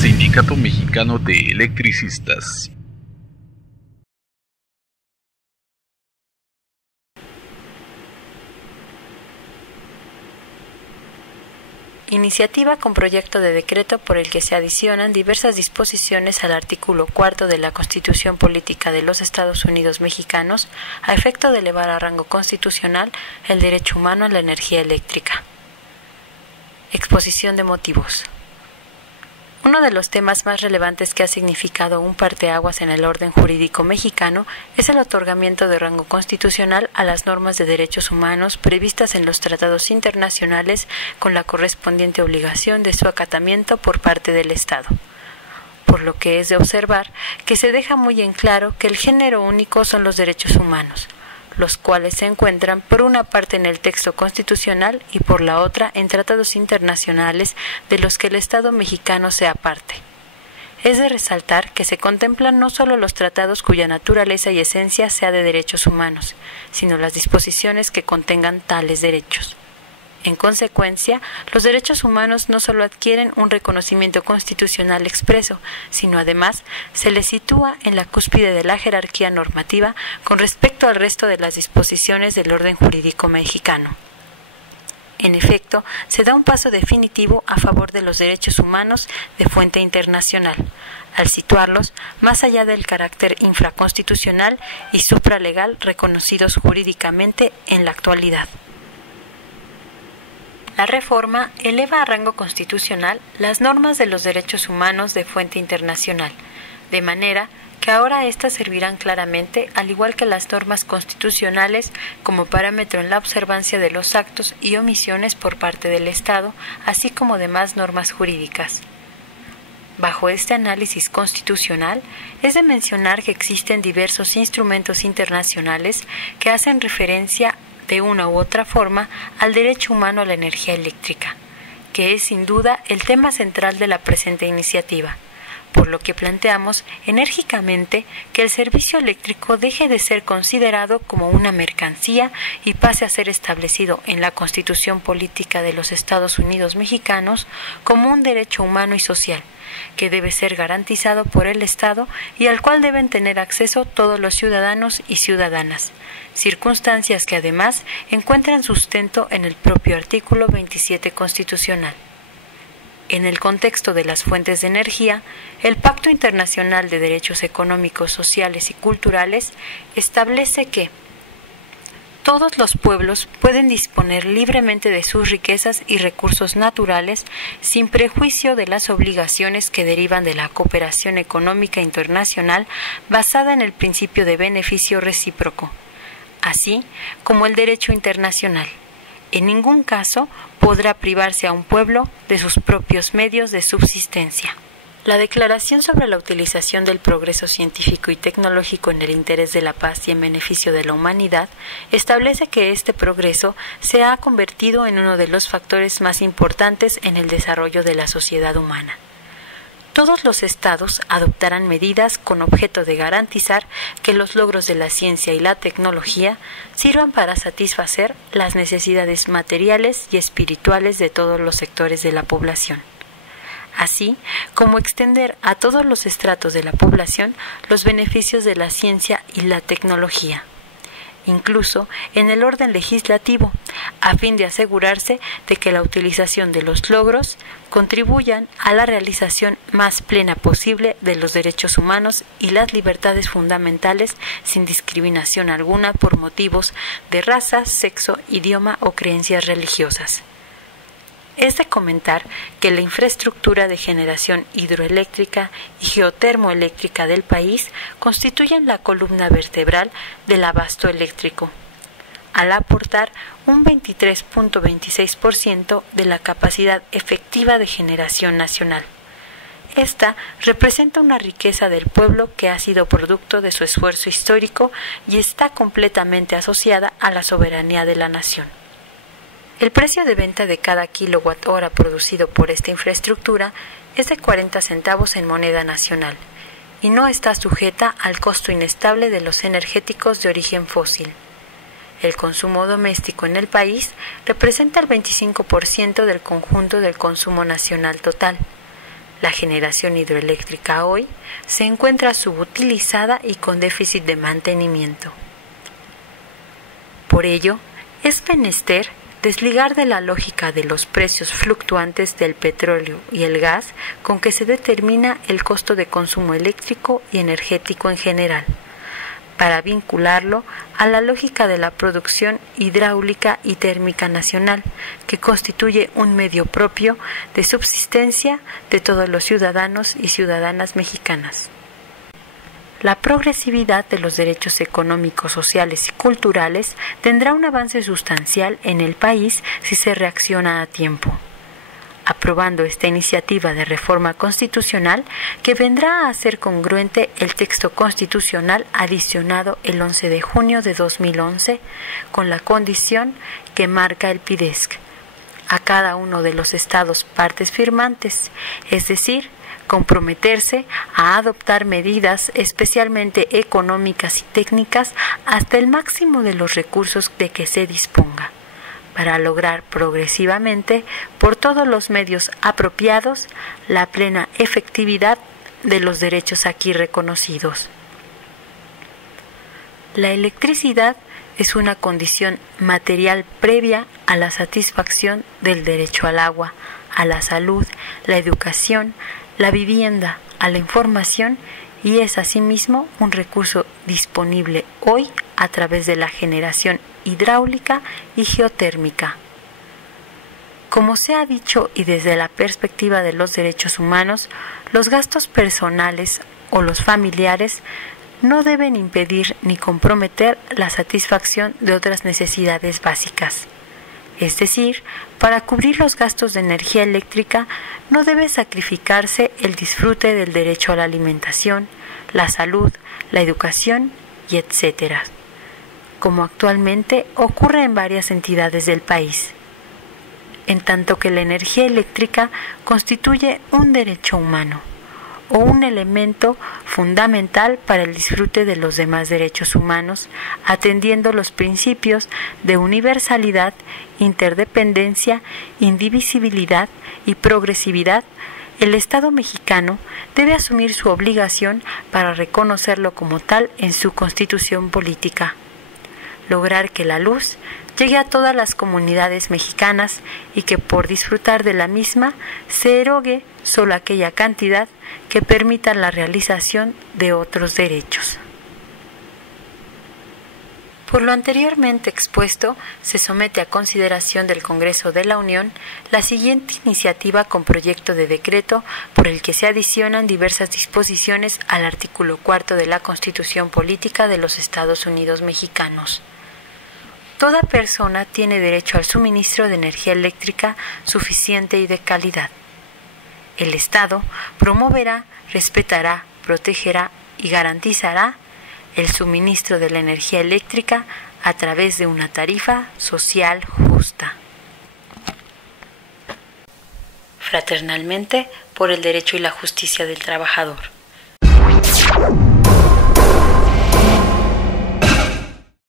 Sindicato Mexicano de Electricistas. Iniciativa con proyecto de decreto por el que se adicionan diversas disposiciones al artículo 4 de la Constitución Política de los Estados Unidos Mexicanos a efecto de elevar a rango constitucional el derecho humano a la energía eléctrica. Exposición de motivos. Uno de los temas más relevantes que ha significado un parteaguas en el orden jurídico mexicano es el otorgamiento de rango constitucional a las normas de derechos humanos previstas en los tratados internacionales con la correspondiente obligación de su acatamiento por parte del Estado. Por lo que es de observar que se deja muy en claro que el género único son los derechos humanos, los cuales se encuentran por una parte en el texto constitucional y por la otra en tratados internacionales de los que el Estado mexicano sea parte. Es de resaltar que se contemplan no solo los tratados cuya naturaleza y esencia sea de derechos humanos, sino las disposiciones que contengan tales derechos. En consecuencia, los derechos humanos no solo adquieren un reconocimiento constitucional expreso, sino además se les sitúa en la cúspide de la jerarquía normativa con respecto al resto de las disposiciones del orden jurídico mexicano. En efecto, se da un paso definitivo a favor de los derechos humanos de fuente internacional, al situarlos más allá del carácter infraconstitucional y supralegal reconocidos jurídicamente en la actualidad. La reforma eleva a rango constitucional las normas de los derechos humanos de fuente internacional, de manera que ahora éstas servirán claramente, al igual que las normas constitucionales, como parámetro en la observancia de los actos y omisiones por parte del Estado, así como demás normas jurídicas. Bajo este análisis constitucional, es de mencionar que existen diversos instrumentos internacionales que hacen referencia de una u otra forma al derecho humano a la energía eléctrica, que es sin duda el tema central de la presente iniciativa, por lo que planteamos enérgicamente que el servicio eléctrico deje de ser considerado como una mercancía y pase a ser establecido en la Constitución Política de los Estados Unidos Mexicanos como un derecho humano y social, que debe ser garantizado por el Estado y al cual deben tener acceso todos los ciudadanos y ciudadanas, circunstancias que además encuentran sustento en el propio artículo 27 constitucional. En el contexto de las fuentes de energía, el Pacto Internacional de Derechos Económicos, Sociales y Culturales establece que todos los pueblos pueden disponer libremente de sus riquezas y recursos naturales sin prejuicio de las obligaciones que derivan de la cooperación económica internacional basada en el principio de beneficio recíproco, así como el derecho internacional. En ningún caso podrá privarse a un pueblo de sus propios medios de subsistencia. La Declaración sobre la utilización del progreso científico y tecnológico en el interés de la paz y en beneficio de la humanidad establece que este progreso se ha convertido en uno de los factores más importantes en el desarrollo de la sociedad humana. Todos los estados adoptarán medidas con objeto de garantizar que los logros de la ciencia y la tecnología sirvan para satisfacer las necesidades materiales y espirituales de todos los sectores de la población, así como extender a todos los estratos de la población los beneficios de la ciencia y la tecnología, incluso en el orden legislativo, a fin de asegurarse de que la utilización de los logros contribuyan a la realización más plena posible de los derechos humanos y las libertades fundamentales sin discriminación alguna por motivos de raza, sexo, idioma o creencias religiosas. Es de comentar que la infraestructura de generación hidroeléctrica y geotermoeléctrica del país constituyen la columna vertebral del abasto eléctrico, al aportar un 23.26% de la capacidad efectiva de generación nacional. Esta representa una riqueza del pueblo que ha sido producto de su esfuerzo histórico y está completamente asociada a la soberanía de la nación. El precio de venta de cada kilowatt hora producido por esta infraestructura es de 40 centavos en moneda nacional y no está sujeta al costo inestable de los energéticos de origen fósil. El consumo doméstico en el país representa el 25% del conjunto del consumo nacional total. La generación hidroeléctrica hoy se encuentra subutilizada y con déficit de mantenimiento. Por ello, es menester desligar de la lógica de los precios fluctuantes del petróleo y el gas con que se determina el costo de consumo eléctrico y energético en general, para vincularlo a la lógica de la producción hidráulica y térmica nacional, que constituye un medio propio de subsistencia de todos los ciudadanos y ciudadanas mexicanas. La progresividad de los derechos económicos, sociales y culturales tendrá un avance sustancial en el país si se reacciona a tiempo. Aprobando esta iniciativa de reforma constitucional, que vendrá a ser congruente el texto constitucional adicionado el 11 de junio de 2011, con la condición que marca el PIDESC, a cada uno de los estados partes firmantes, es decir, comprometerse a adoptar medidas especialmente económicas y técnicas hasta el máximo de los recursos de que se disponga, para lograr progresivamente, por todos los medios apropiados, la plena efectividad de los derechos aquí reconocidos. La electricidad es una condición material previa a la satisfacción del derecho al agua, a la salud, la educación, la vivienda, a la información, y es asimismo un recurso disponible hoy a través de la generación hidráulica y geotérmica. Como se ha dicho, y desde la perspectiva de los derechos humanos, los gastos personales o los familiares no deben impedir ni comprometer la satisfacción de otras necesidades básicas. Es decir, para cubrir los gastos de energía eléctrica no debe sacrificarse el disfrute del derecho a la alimentación, la salud, la educación y etc., como actualmente ocurre en varias entidades del país, en tanto que la energía eléctrica constituye un derecho humano o un elemento fundamental para el disfrute de los demás derechos humanos, atendiendo los principios de universalidad, interdependencia, indivisibilidad y progresividad. El Estado mexicano debe asumir su obligación para reconocerlo como tal en su Constitución política, lograr que la luz llegue a todas las comunidades mexicanas y que por disfrutar de la misma se erogue solo aquella cantidad que permita la realización de otros derechos. Por lo anteriormente expuesto, se somete a consideración del Congreso de la Unión la siguiente iniciativa con proyecto de decreto por el que se adicionan diversas disposiciones al artículo 4 de la Constitución Política de los Estados Unidos Mexicanos. Toda persona tiene derecho al suministro de energía eléctrica suficiente y de calidad. El Estado promoverá, respetará, protegerá y garantizará el suministro de la energía eléctrica a través de una tarifa social justa. Fraternalmente, por el derecho y la justicia del trabajador.